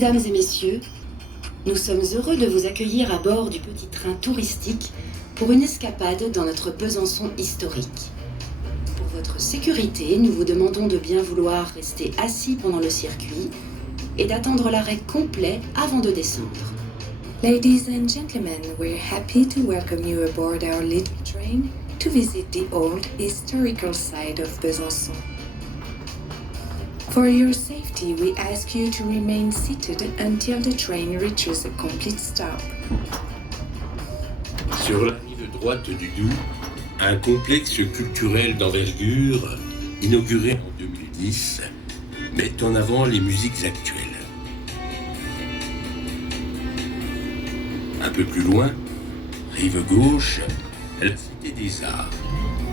Mesdames et messieurs, nous sommes heureux de vous accueillir à bord du petit train touristique pour une escapade dans notre Besançon historique. Pour votre sécurité, nous vous demandons de bien vouloir rester assis pendant le circuit et d'attendre l'arrêt complet avant de descendre. Ladies and gentlemen, we're happy to welcome you aboard our little train to visit the old historical site of Besançon. For your safety, we ask you to remain seated until the train reaches a complete stop. Sur la rive droite du Doubs, un complexe culturel d'envergure, inauguré en 2010, met en avant les musiques actuelles. Un peu plus loin, rive gauche, la Cité des Arts,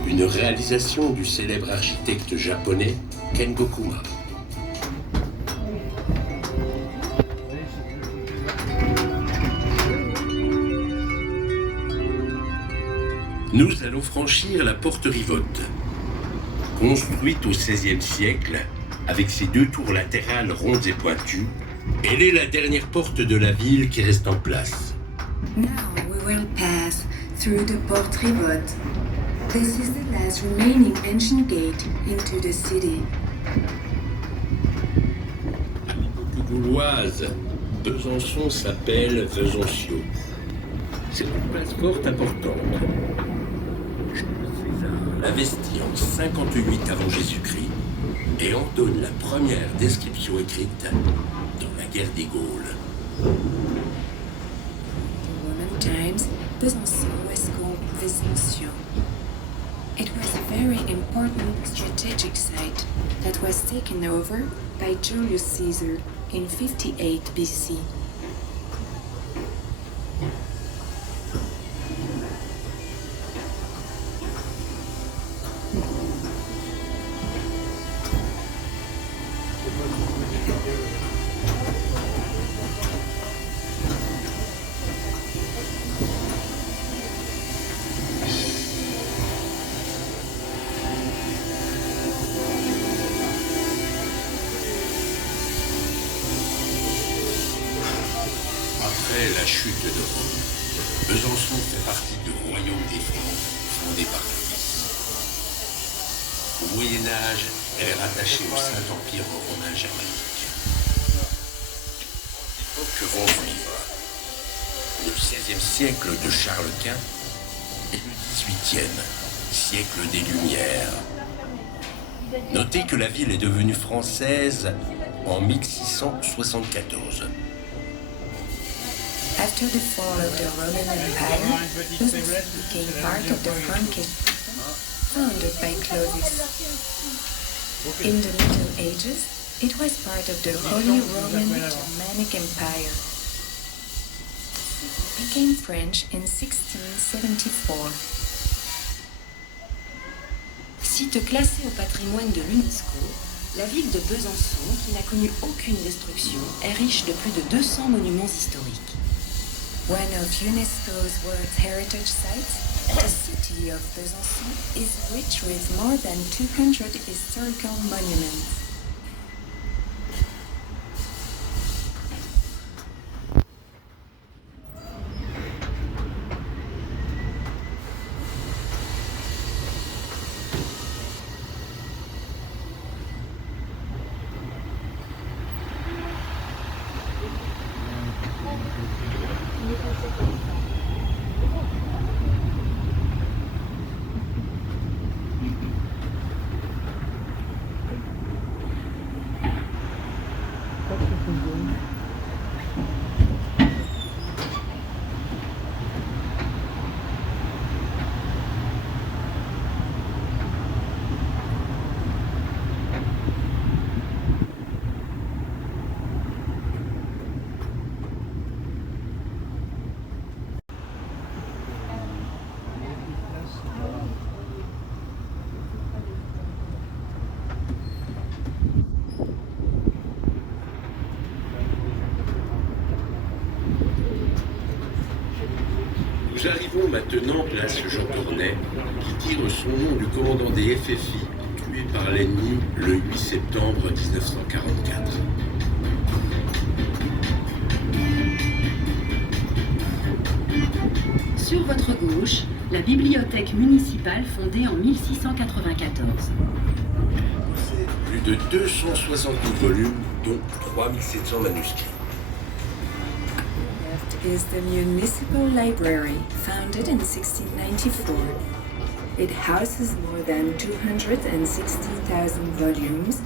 une réalisation du célèbre architecte japonais Kengo Kuma. Nous allons franchir la porte Rivotte. Construite au XVIe siècle, avec ses deux tours latérales rondes et pointues, elle est la dernière porte de la ville qui reste en place. Now we will pass through the Porte Rivotte. This is the last remaining ancient gate into the city. À l'époque gauloise, Besançon s'appelle Besancio. C'est une place forte importante. Jules César l'investit en 58 avant Jésus-Christ et en donne la première description écrite dans la guerre des Gaules. In Roman times, Besançon was called Vesontio. It was a very important strategic site that was taken over by Julius Caesar in 58 BC. Après la chute de Rome, Besançon fait partie du royaume des Francs, fondé par Clovis. Au Moyen-Âge, elle est rattachée au Saint-Empire romain germanique. Que vont suivre le XVIe siècle de Charles Quint et le XVIIIe siècle des Lumières. Notez que la ville est devenue française en 1674. After the fall of the Roman Empire, Besançon became part of the Frankish kingdom founded by Clovis. In the Middle Ages, it was part of the Holy Roman Germanic Empire. It became French in 1674. Site classé au patrimoine de l'UNESCO, la ville de Besançon, qui n'a connu aucune destruction, est riche de plus de 200 monuments historiques. One of UNESCO's World Heritage Sites, the city of Besançon is rich with more than 200 historical monuments. Nous arrivons maintenant place Jean Tournai, qui tire son nom du commandant des FFI, tué par l'ennemi le 8 septembre 1944. gauche, la bibliothèque municipale fondée en 1694. Plus de 260 volumes, dont 3700 manuscrits. Left is the Municipal Library, founded in 1694. It houses more than 260,000 volumes,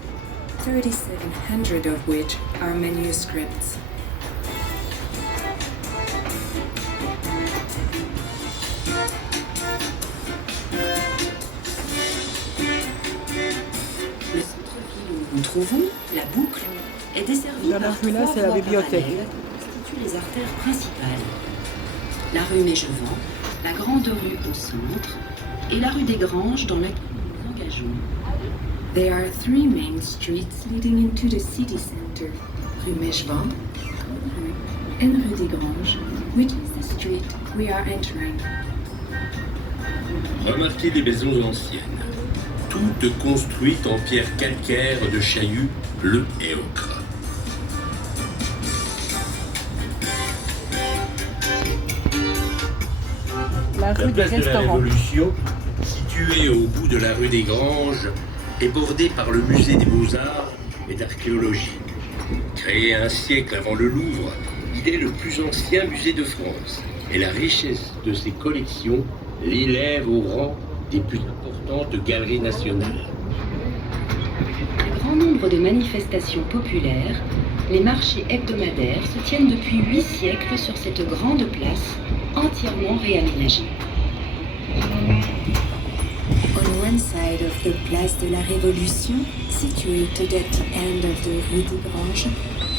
3,700 of which are manuscripts. Le centre-ville où nous nous trouvons, la boucle, est desservi Dans la par rue là, trois c'est la voies bibliothèque. parallèles qui constituent les artères principales. La rue Mégevant, la grande rue au centre et la rue des Granges dans laquelle nous nous engageons. There are three main streets leading into the city center: Rue Mégevant, Rue, and Rue des Granges, which is the street we are entering. Remarquez des maisons anciennes, toutes construites en pierre calcaire de Chaillus, bleu et ocre. La La rue des place de la restaurants. Révolution, située au bout de la rue des Granges, est bordée par le musée des Beaux-Arts et d'Archéologie. Créé un siècle avant le Louvre, il est le plus ancien musée de France et la richesse de ses collections l'élève au rang des plus importantes galeries nationales. Un grand nombre de manifestations populaires, les marchés hebdomadaires se tiennent depuis 8 siècles sur cette grande place entièrement réaménagée. On one side of the Place de la Révolution, situated at the end of the Rue des Granges,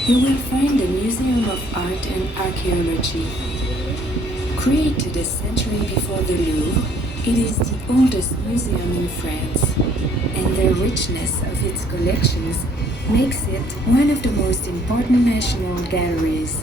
you will find the Museum of Art and Archaeology. Created a century before the Louvre, it is the oldest museum in France, and the richness of its collections makes it one of the most important national galleries.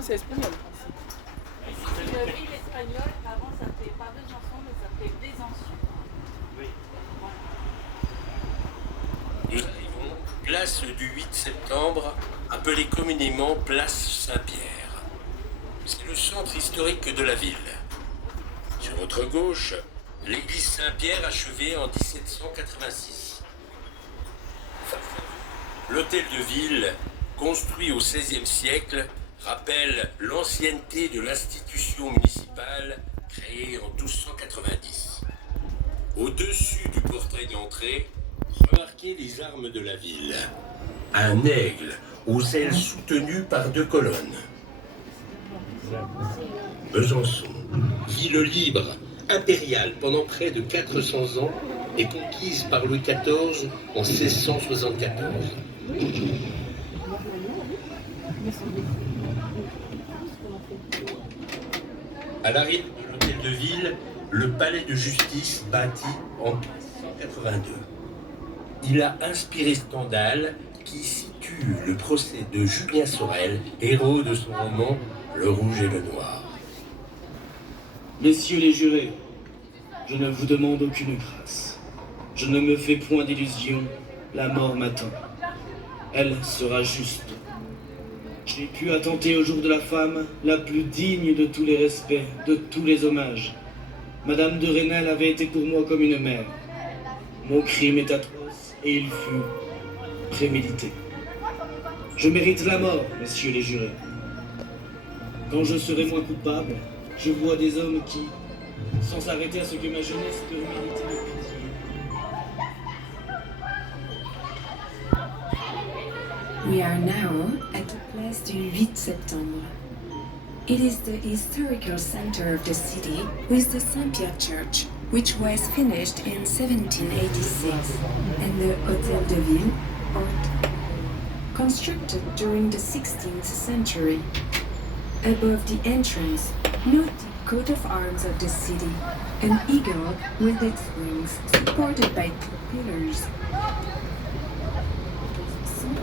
C'est espagnol. Le ville espagnol, avant, ça s'appelait pas Besançon, mais ça s'appelait Besançon. Nous arrivons, place du 8 septembre, appelée communément place Saint-Pierre. C'est le centre historique de la ville. Sur votre gauche, l'église Saint-Pierre achevée en 1786. L'hôtel de ville, construit au XVIe siècle, rappelle l'ancienneté de l'institution municipale créée en 1290. Au-dessus du portail d'entrée, remarquez les armes de la ville. Un aigle aux ailes soutenues par 2 colonnes. Besançon, ville libre, impériale pendant près de 400 ans et conquise par Louis XIV en 1674. À l'arrière de l'hôtel de ville, le palais de justice bâti en 1582. Il a inspiré Stendhal qui situe le procès de Julien Sorel, héros de son roman Le Rouge et le Noir. Messieurs les jurés, je ne vous demande aucune grâce. Je ne me fais point d'illusions, la mort m'attend. Elle sera juste. J'ai pu attenter au jour de la femme la plus digne de tous les respects, de tous les hommages. Madame de Rênal avait été pour moi comme une mère. Mon crime est atroce et il fut prémédité. Je mérite la mort, messieurs les jurés. Quand je serai moins coupable, je vois des hommes qui, sans s'arrêter à ce que ma jeunesse peut mériter de pitié, We are now at the Place du 8 Septembre. It is the historical center of the city with the Saint-Pierre Church, which was finished in 1786, and the Hôtel de Ville, constructed during the 16th century. Above the entrance, note the coat of arms of the city, an eagle with its wings supported by 2 pillars.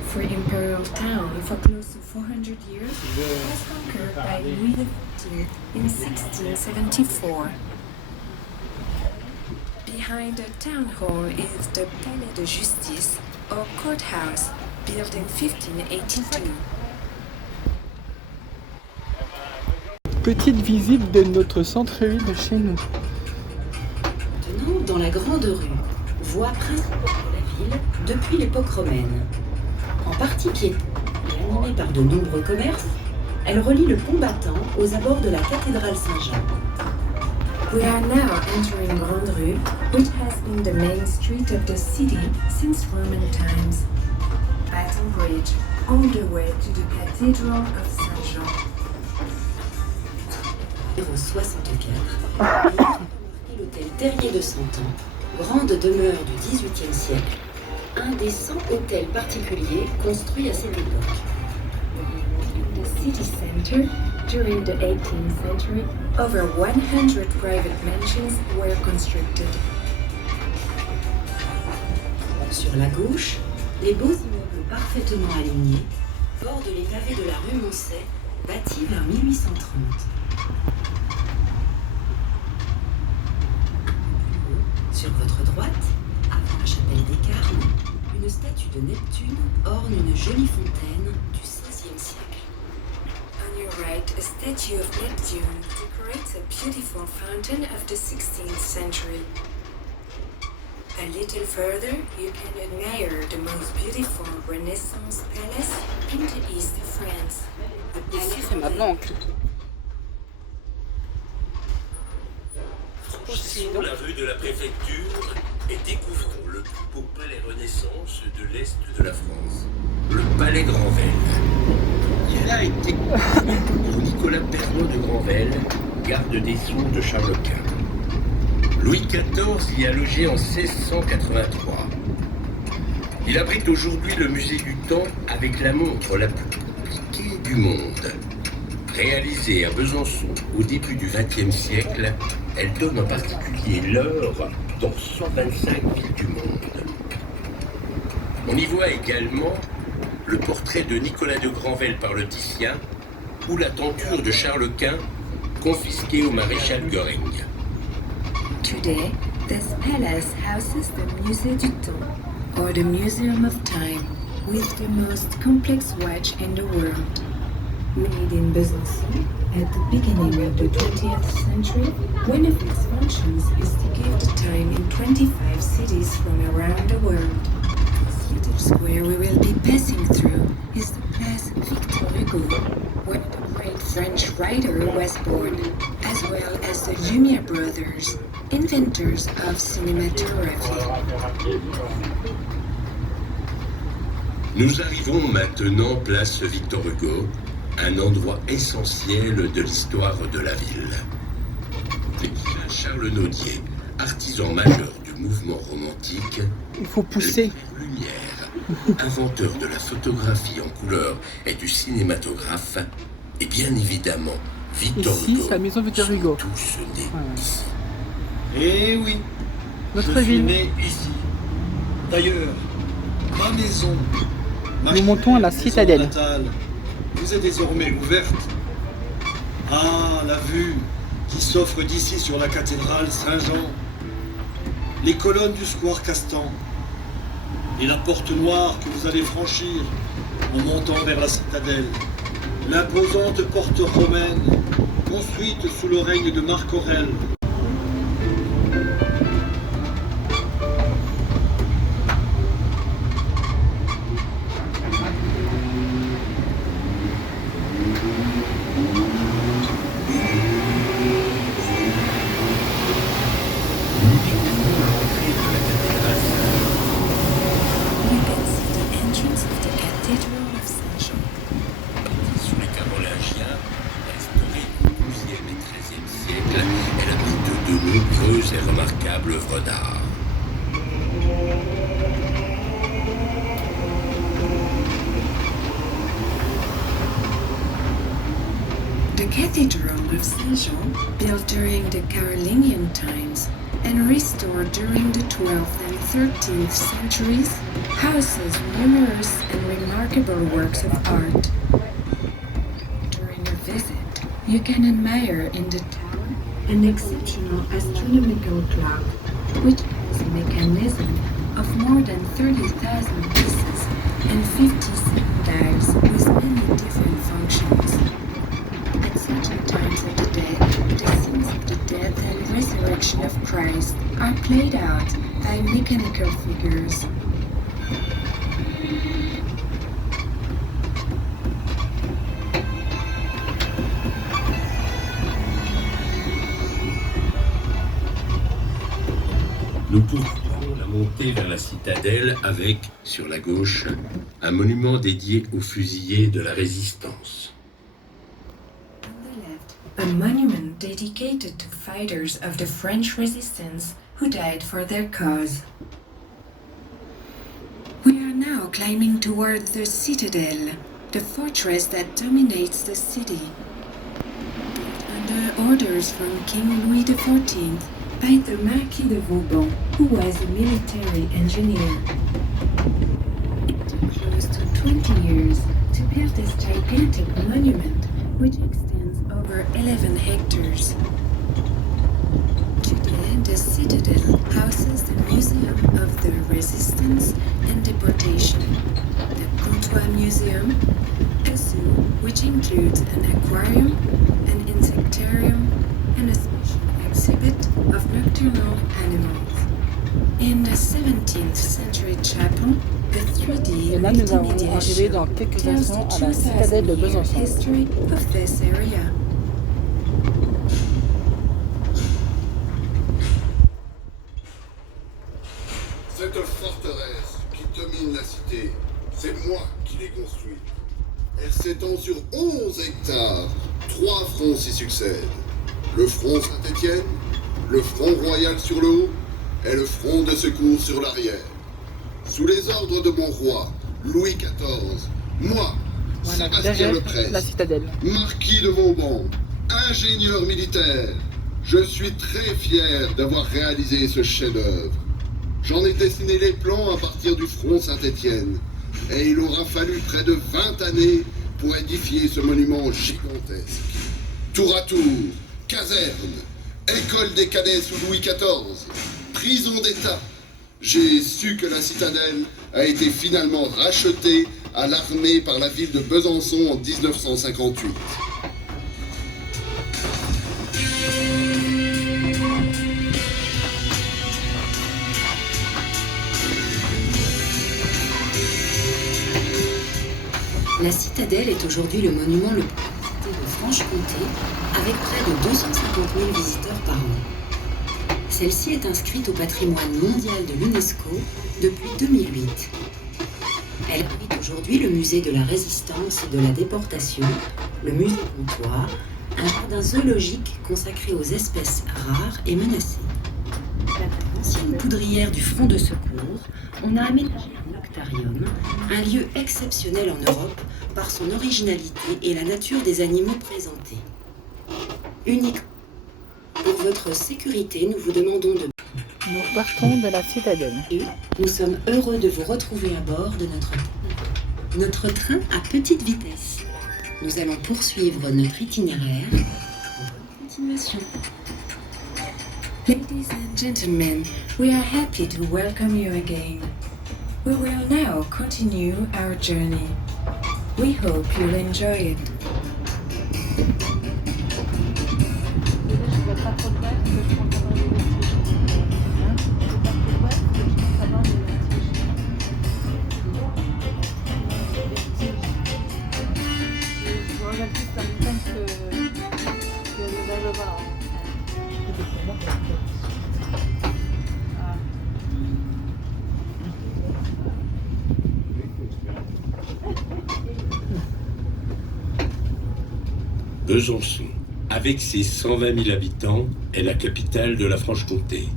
For imperial town for close to 400 years, was conquered by Louis XV in 1674. Behind the town hall is the Palais de Justice, or courthouse, built in 1582. Petite visite de notre centre-ville de chez nous. Maintenant, dans la grande rue, voie principale de la ville depuis l'époque romaine. En partie piétonne et animée par de nombreux commerces, elle relie le pont battant aux abords de la cathédrale Saint-Jean. We are now entering Grande Rue, which has been the main street of the city since Roman times. Battle Bridge, all the way to the Cathedral of Saint-Jean. Numéro 64, l'hôtel Terrier de Santan, grande demeure du XVIIIe siècle, un des 100 hôtels particuliers construits à cette époque. The city center, during the 18th century, over 100 private mansions were constructed. Sur la gauche, les beaux immeubles parfaitement alignés bordent les pavés de la rue Moncey, bâtis vers 1830. Sur votre droite, avant la chapelle des Carmes, une statue de Neptune orne une jolie fontaine du XVIe siècle. On your right, a statue of Neptune decorates a beautiful fountain of the 16th century. A little further, you can admire the most beautiful Renaissance palace in the east of France. The Ici, Palais c'est ma banque. Franchissons la rue de la préfecture et découvrons le plus beau palais Renaissance de l'Est de la France, le palais Granvelle. Il a été construit pour Nicolas Pernon de Granvelle, garde des Sceaux de Charles Quint. Louis XIV y a logé en 1683. Il abrite aujourd'hui le musée du temps avec la montre la plus compliquée du monde. Réalisée à Besançon au début du XXe siècle, elle donne en particulier l'heure dans 125 villes du monde. On y voit également le portrait de Nicolas de Granvelle par le Titien ou la tenture de Charles Quint confisquée au maréchal Goring. Today, this palace houses the Musée du Temps, or the Museum of Time, with the most complex watch in the world. Made in Besançon at the beginning of the 20th century, one of its functions is to give the time in 25 cities from around the world. This little square we will be passing through is the Place Victor Hugo, where the great French writer was born, as well as the Lumière brothers, inventors of cinematography. Nous arrivons maintenant place Victor Hugo, un endroit essentiel de l'histoire de la ville. L'écrivain Charles Nodier, artisan majeur du mouvement romantique, Il faut pousser. Lumière, inventeur de la photographie en couleur et du cinématographe, et bien évidemment Victor Ici, Hugo, c'est la maison Victor Hugo. sont tous nés Voilà. ici. Eh oui, Notre je suis ville. né ici. D'ailleurs, ma maison, Nous montons à la maison citadelle. natale, vous est désormais ouverte. Ah, la vue qui s'offre d'ici sur la cathédrale Saint-Jean, les colonnes du square Castan et la porte noire que vous allez franchir en montant vers la citadelle. L'imposante porte romaine, construite sous le règne de Marc Aurèle. You can see the entrance of the Cathedral of remarquable œuvre d'art. The Cathedral of Saint-Jean, built during the Carolingian times and restored during the 12th and 13th centuries, houses numerous and remarkable works of art. During a visit, you can admire in the tower an exceptional astronomical clock, which has a mechanism of more than 30,000 pieces and 57 dials with many different functions. At certain times of the day, the scenes of the death and resurrection of Christ are played out by mechanical figures. Nous poursuivons la montée vers la citadelle avec, sur la gauche, un monument dédié aux fusillés de la Résistance. On the left, a monument dedicated to fighters of the French resistance who died for their cause. We are now climbing toward the citadel, the fortress that dominates the city. Built under orders from King Louis XIV by the Marquis de Vauban, who was a military engineer. It took close to 20 years to build this gigantic monument, which extends over 11 hectares. Today, the citadel houses the Museum of the Resistance and Deportation, the Pontoise Museum, a zoo which includes an aquarium, an insectarium, and a special exhibit of nocturnal animals. In the 17th century chapel, the 3D Et là, nous allons arriver multimedia dans show quelques tells instants the à la citadelle de 2000-year Besançon. history of this area. Cette forteresse qui domine la cité, c'est moi qui l'ai construite. Elle s'étend sur 11 hectares. 3 fronts s'y succèdent. Le front Saint-Étienne, le front royal sur le haut et le front de secours sur l'arrière. Sous les ordres de mon roi, Louis XIV, moi, Voilà, Sébastien derrière la Lepresse, citadelle. marquis de Vauban, ingénieur militaire, je suis très fier d'avoir réalisé ce chef-d'œuvre. J'en ai dessiné les plans à partir du front Saint-Étienne, et il aura fallu près de 20 années pour édifier ce monument gigantesque. Tour à tour, caserne, école des cadets sous Louis XIV, prison d'État. J'ai su que la citadelle a été finalement rachetée à l'armée par la ville de Besançon en 1958. La citadelle est aujourd'hui le monument le plus visité de Franche-Comté, avec près de 250 000 visiteurs par an. Celle-ci est inscrite au patrimoine mondial de l'UNESCO depuis 2008. Elle abrite aujourd'hui le musée de la Résistance et de la Déportation, le musée Pontoise, un jardin zoologique consacré aux espèces rares et menacées. Ancienne poudrière du front de secours, on a aménagé un octarium, un lieu exceptionnel en Europe par son originalité et la nature des animaux présentés. Unique. Pour votre sécurité, nous vous demandons de... Nous partons de la citadelle. Et nous sommes heureux de vous retrouver à bord de notre train à petite vitesse. Nous allons poursuivre notre itinéraire. Bonne continuation. Ladies and gentlemen, we are happy to welcome you again. We will now continue our journey. We hope you'll enjoy it. Besançon, avec ses 120 000 habitants, est la capitale de la Franche-Comté.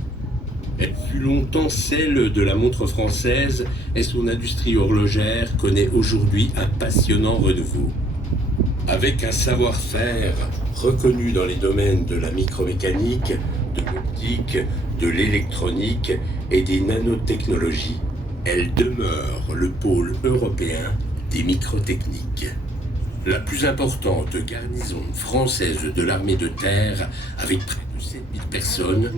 Elle fut longtemps celle de la montre française et son industrie horlogère connaît aujourd'hui un passionnant renouveau. Avec un savoir-faire reconnu dans les domaines de la micromécanique, de l'optique, de l'électronique et des nanotechnologies, elle demeure le pôle européen des microtechniques. La plus importante garnison française de l'armée de terre, avec près de 7000 personnes,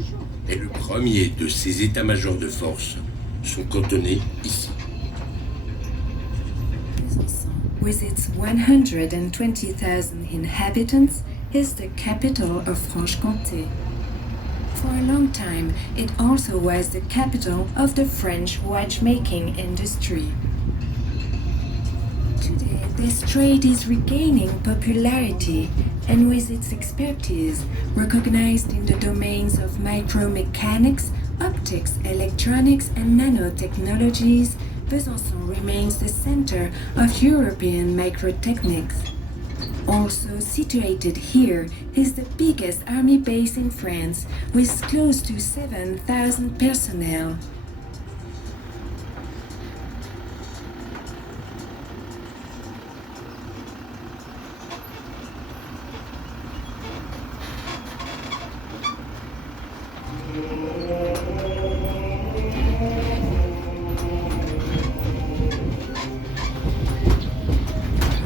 et le premier de ses états-majors de force sont cantonnés ici. With its 120,000 inhabitants, is the capital of Franche-Comté. For a long time, it also was the capital of the French watchmaking industry. Today, this trade is regaining popularity and with its expertise recognized in the domains of micromechanics, optics, electronics, and nanotechnologies, Besançon remains the center of European microtechnics. Also situated here is the biggest army base in France, with close to 7,000 personnel.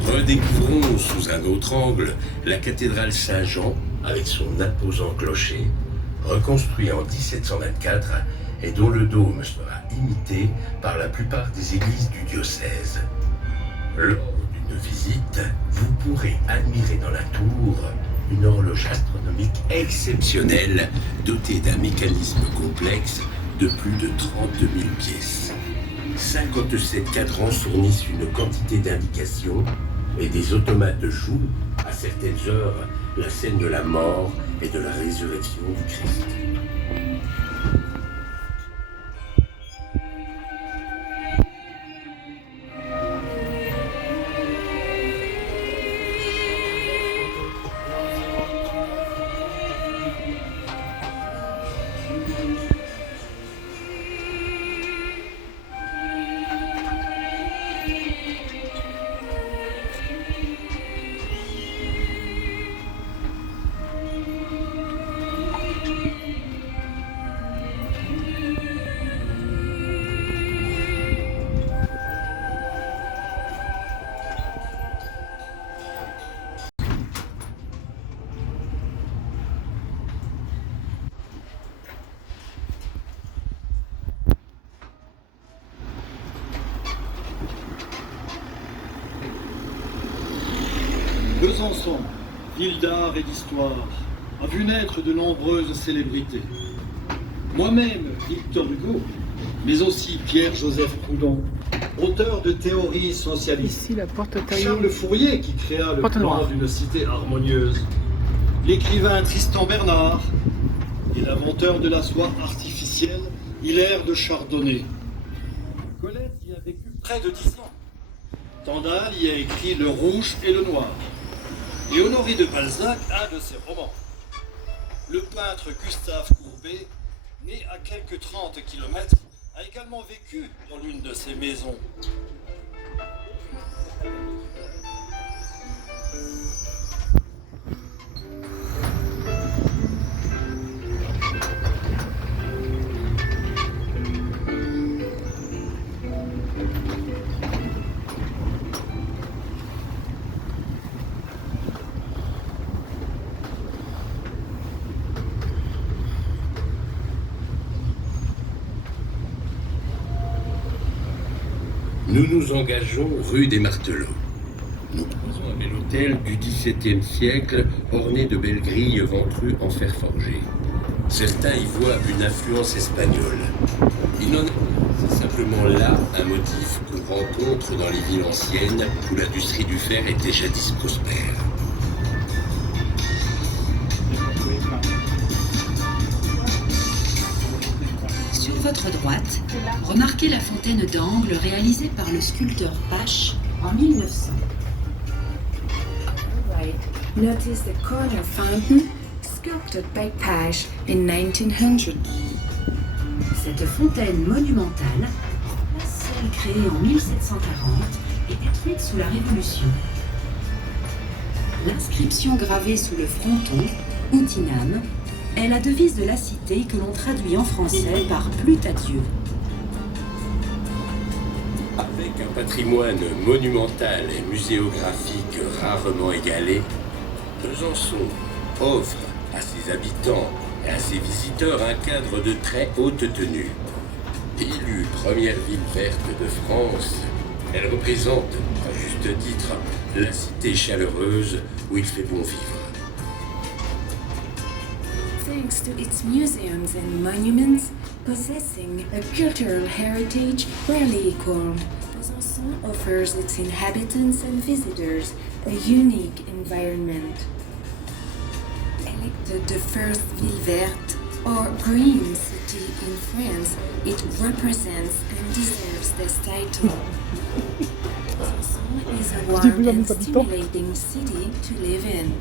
Redécouvrons sous un autre angle la cathédrale Saint-Jean avec son imposant clocher, reconstruit en 1724 et dont le dôme sera imité par la plupart des églises du diocèse. Lors d'une visite, vous pourrez admirer dans la tour une horloge astronomique exceptionnelle dotée d'un mécanisme complexe de plus de 32 000 pièces. 57 cadrans fournissent une quantité d'indications et des automates jouent, à certaines heures, la scène de la mort et de la résurrection du Christ. Besançon, ville d'art et d'histoire, a vu naître de nombreuses célébrités. Moi-même, Victor Hugo, mais aussi Pierre-Joseph Proudhon, auteur de théories socialistes. Ici, la porte taillée. Charles Fourier, qui créa le Porte plan noire. d'une cité harmonieuse. L'écrivain Tristan Bernard et l'inventeur de la soie artificielle, Hilaire de Chardonnay. Colette y a vécu près de 10 ans. Stendhal y a écrit Le Rouge et le Noir. Et Honoré de Balzac, un de ses romans. Le peintre Gustave Courbet, né à quelques 30 kilomètres, a également vécu dans l'une de ces maisons. Nous nous engageons rue des Martelots. Nous croisons un bel hôtel du XVIIe siècle orné de belles grilles ventrues en fer forgé. Certains y voient une influence espagnole. Il n'en est pas, c'est simplement là un motif qu'on rencontre dans les villes anciennes où l'industrie du fer était jadis prospère. Sur votre droite, remarquez la fontaine d'angle réalisée par le sculpteur Pache en 1900. Right. Notice the corner fountain sculpted by Pache in 1900. Cette fontaine monumentale remplace celle créée en 1740 et détruite sous la Révolution. L'inscription gravée sous le fronton, Utinam, est la devise de la cité que l'on traduit en français par Plût à Dieu. Avec un patrimoine monumental et muséographique rarement égalé, Besançon offre à ses habitants et à ses visiteurs un cadre de très haute tenue. Élue première ville verte de France, elle représente, à juste titre, la cité chaleureuse où il fait bon vivre. Thanks to its museums and monuments, possessing a cultural heritage rarely equaled, Besançon offers its inhabitants and visitors a unique environment. Elected the first ville verte, or green city in France, it represents and deserves this title. Besançon is a warm and stimulating city to live in.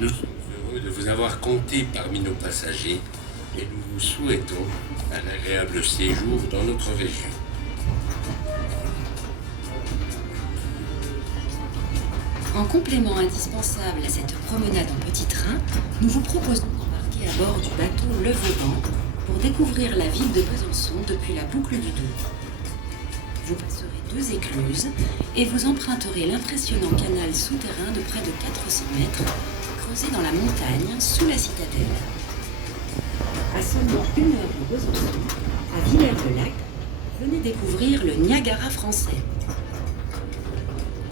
Nous sommes heureux de vous avoir compté parmi nos passagers et nous vous souhaitons un agréable séjour dans notre région. En complément indispensable à cette promenade en petit train, nous vous proposons d'embarquer à bord du bateau Le Vauban pour découvrir la ville de Besançon depuis la boucle du Doubs. Vous passerez 2 écluses et vous emprunterez l'impressionnant canal souterrain de près de 400 mètres, creusé dans la montagne sous la citadelle. À seulement 1 heure de Besançon, à Villers-le-Lac, venez découvrir le Niagara français.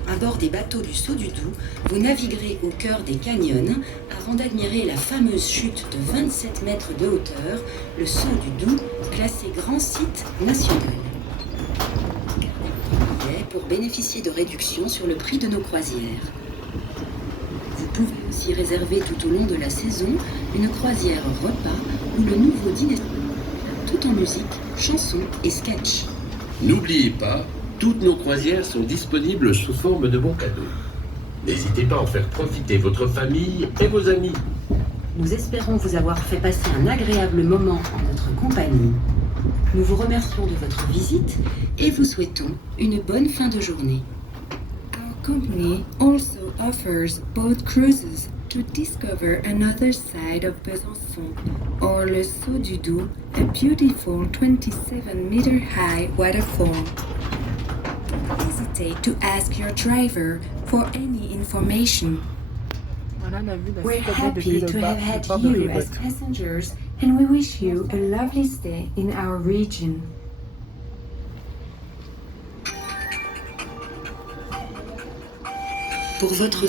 À bord des bateaux du Saut du Doubs, vous naviguerez au cœur des canyons avant d'admirer la fameuse chute de 27 mètres de hauteur, le Saut du Doubs, classé grand site national. Gardez votre billet pour bénéficier de réductions sur le prix de nos croisières. Vous pouvez aussi réserver tout au long de la saison une croisière repas ou le nouveau dîner tout en musique, chansons et sketchs. N'oubliez pas, toutes nos croisières sont disponibles sous forme de bons cadeaux. N'hésitez pas à en faire profiter votre famille et vos amis. Nous espérons vous avoir fait passer un agréable moment en notre compagnie. Nous vous remercions de votre visite et vous souhaitons une bonne fin de journée. Our company also offers boat cruises to discover another side of Besançon, or le Saut du Doubs, a beautiful 27-meter high waterfall. Don't hesitate to ask your driver for any information. Voilà la vue de la We're citadelle depuis happy le to bas have du had port de you as Ribote. passengers, and we wish you a lovely stay in our region. Pour votre